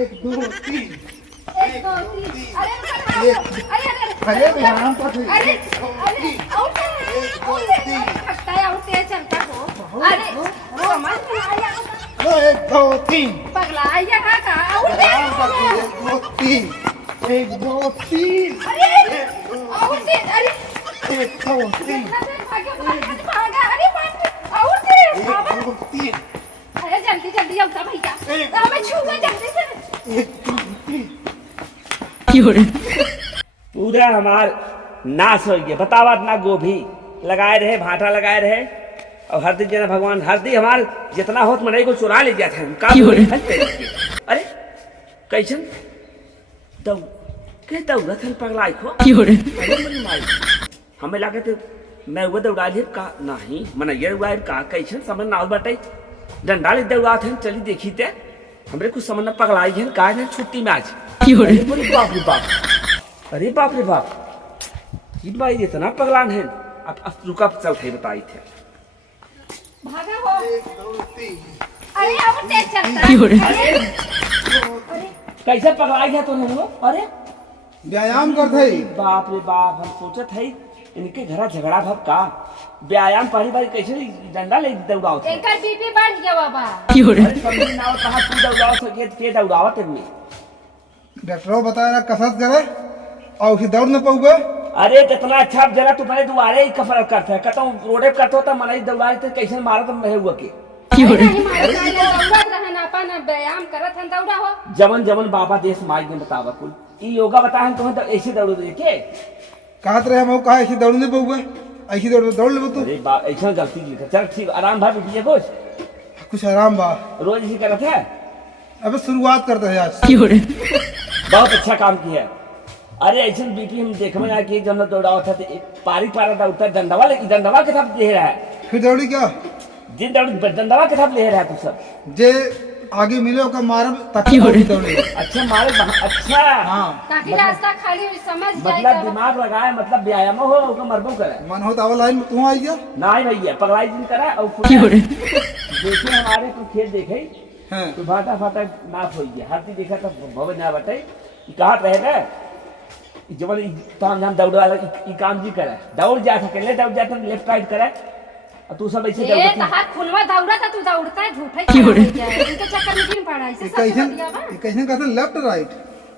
एक दो तीन एक दो तीन अरे अरे ध्यान पर अरे आउट है आउट है चलता हो अरे समझ में आया एक दो तीन पगला आया का आउट है एक दो तीन एक दो तीन अरे आउट है अरे एक दो तीन भागा अरे बाप रे आउट है एक दो तीन अरे जल्दी जल्दी आओ भैया हमें छूगा जल्दी से एक दो तीन पूरा हमार नाश हो गया। बतावत ना गोभी लगाए रहे, भाटा लगाए रहे और हरदी जना भगवान हरदी हमार जितना होत मनई को चुरा ले जाते हैं। अरे कैसन दौ के दौड़त हन पगलाई को अरे मन माई हमें लागे तो मैं वो दौड़ा ले का नहीं मन ये उड़ाए का कैसन समझ ना बटे डंडा ले दौड़ात हैं। चली देखी ते हमरे कुछ समझ ना पगलाई हैं का है छुट्टी में आज अरे बाप रे बाप अरे बाप रे बाप ये भाई इतना पगलान है। अब रुका चलते बताई थे भागा हो एक दो तीन अरे आउट है चलता अरे कैसे पगलाई है तो हम लोग। अरे व्यायाम करते ही बाप रे बाप हम सोचत है इनके घर झगड़ा भब का व्यायाम पहली बार कैसे डंडा ले दौड़ाओ थे। इनका बीपी बढ़ गया बाबा अरे समझ ना आओ कहां तू दौड़ाओ थे के दौड़ावत है मैं डॉक्टर बताया ना कसरत करे और उसे दौड़ न पाऊगे। अरे कितना अच्छा जरा तू पहले दुआरे ही कफरत करता है कहता हूँ रोडे करता होता मनाई दौड़ाए थे कैसे मारा तो मैं हुआ के व्यायाम करत हन दौड़ा हो जमन जमन बाबा देश माई ने बतावा कुल ई योगा बताए तो ऐसे दौड़ो दे के कहत रहे हम कहा ऐसे दौड़ नहीं पाऊगे ऐसी दौड़ ले तू। अरे बा ऐसा गलती लिखा चल ठीक आराम भाई बिटिया कुछ आराम बा रोज इसी करत है। अबे शुरुआत करते हैं आज बहुत अच्छा काम किया। अरे ऐसे बीपी हम देख में आके जब मैं दौड़ा था तो पारी पारा दौड़ता डंडवा लेकिन डंडवा के साथ ले रहा है फिर दौड़ी क्या जिन दौड़ डंडवा के साथ ले रहा है तू सब जे आगे मिले का मारब ताकि दौड़े अच्छा मारे अच्छा हाँ ताकि रास्ता खाली हुई समझ जाए मतलब दिमाग लगाए मतलब व्यायाम हो ओके मरबो करे मन हो तो लाइन में तू आई गया नहीं भैया पगलाई दिन करा और देखे हमारे तू खेत देखे हैं तो फाटा फाटा नाप हो गया हरती देखा तो भवन ना बटे कहा रहेगा जब ताम झाम दौड़ वाला ई काम जी करे दौड़ जा सके ले दौड़ जाता लेफ्ट राइट करे और तू सब ऐसे ए तो हाथ खुलवा दौड़ा था तू दौड़ता है झूठा ही इनके चक्कर में क्यों पड़ा ऐसे सब कैसे कहते लेफ्ट राइट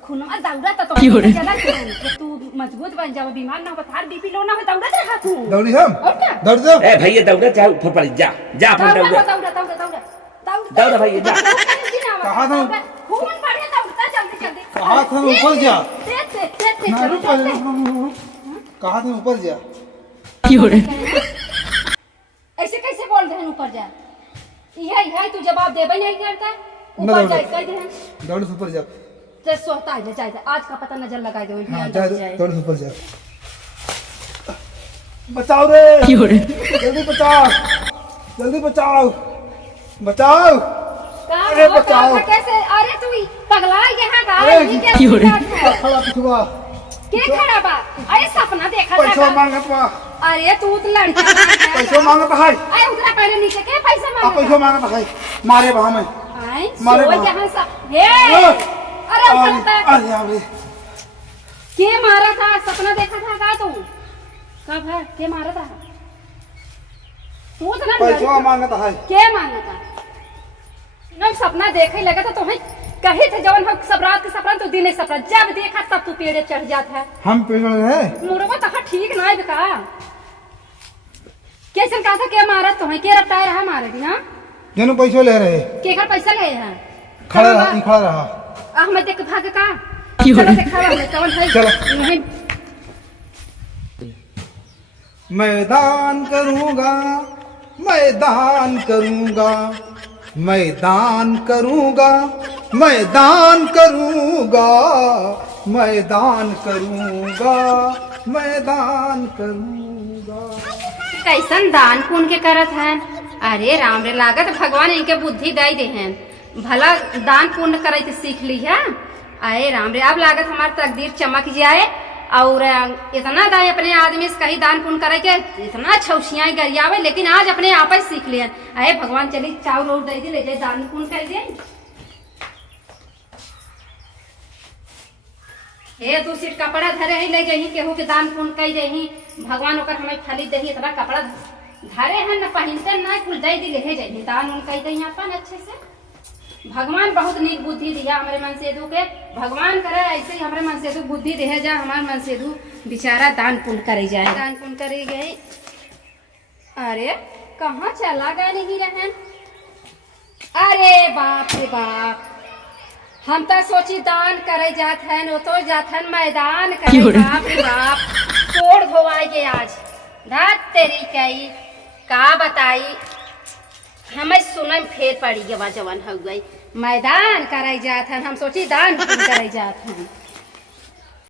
खुनवा दौड़ा था तो चला क्यों तू मजबूत बन जाओ बीमार ना हो थार बीपी लो ना हो दौड़त रहा तू दौड़ी हम और क्या दौड़ दो ए भैया दौड़ चाहे ऊपर पड़ जा जा अपन दौड़ दौड़ भैया जा कहा था खून बढ़े दौड़ता जल्दी जल्दी कहा था ऊपर जा ना रुक चल कहा था ऊपर जा ऐसे कैसे बोल रहे हैं ऊपर जा यही तू जवाब देबे नहीं करता ऊपर जा कह दे दौड़ ऊपर जा ते सोता है जाए आज का पता नजर लगा दे हां जा दौड़ ऊपर जा बचाओ रे जल्दी बचाओ जल्दी बचाओ बचाओ अरे बचाओ कैसे अरे तू पगला यहाँ का ये क्या खड़ा पिछवा के खड़ा बा अरे सपना देखा था पैसा मांगत बा अरे तू तो लड़का पैसा मांगत है अरे उतरा पहले नीचे के पैसा मांग पैसा मांगत है मारे बा हमें आई मारे सो बा। यहाँ सब हे अरे उतरता अरे अरे के मारा था सपना देखा था का तू कब है के मारा था तू तो ना पैसा मांगत है के मांगा था ना सपना देखे लगा था तुम्हें कहे थे जवन हम सब रात के सपना तो दिन सपना जब देखा तब तू पेड़े चढ़ जाता है हम पेड़ रहे मुड़वा तो ठीक ना है का कैसे कहा था के मारा तुम्हें के रटाए रहा मारे दी हां जनो पैसा ले रहे के घर पैसा ले हैं खड़ा रहा हम देख भाग का चलो देखा हमने कौन है चलो। नहीं मैदान करूंगा मैदान करूंगा मैदान करूंगा मैदान करूंगा मैदान करूंगा मैदान करूंगा कैसन दान पुण्य के करत है अरे राम रे लागत भगवान इनके बुद्धि दे दे हैं भला दान पुण्य करे तो सीख ली है अरे राम रे अब लागत हमार तकदीर चमक जाए और इतना दाए अपने आदमी से कहीं दान पुण्य करे के इतना छौसियाँ गरियावे लेकिन आज अपने आप ही सीख लिया अरे भगवान चली चाउर और दे दे ले जाए दान पुण्य कर दे हे दू सीट कपड़ा धरे ही ले गई केहू के दान पुण्य कई रही भगवान ओकर हमें फली दही इतना कपड़ा धरे हैं न पहिनते न कुल दे दिले है जाई दान उन कई दही अपन अच्छे से भगवान बहुत नीक बुद्धि दिया हमारे मन सेधु के भगवान करे ऐसे ही हमारे मन सेधु बुद्धि दे जा हमारे मन सेधु बेचारा दान पुण्य करे जाए दान पुण्य करे गए। अरे कहाँ चला गए नहीं रहन। अरे बाप रे बाप हम तो सोची दान करे जात हैं वो तो जात हैं मैदान करे बाप रे बाप तोड़ धोवाएगे आज रात तेरी कई का बताई हमें सुने फेर पड़ी गवा जवन हो गई मैदान करे जात हैं हम सोची दान करे जात हैं।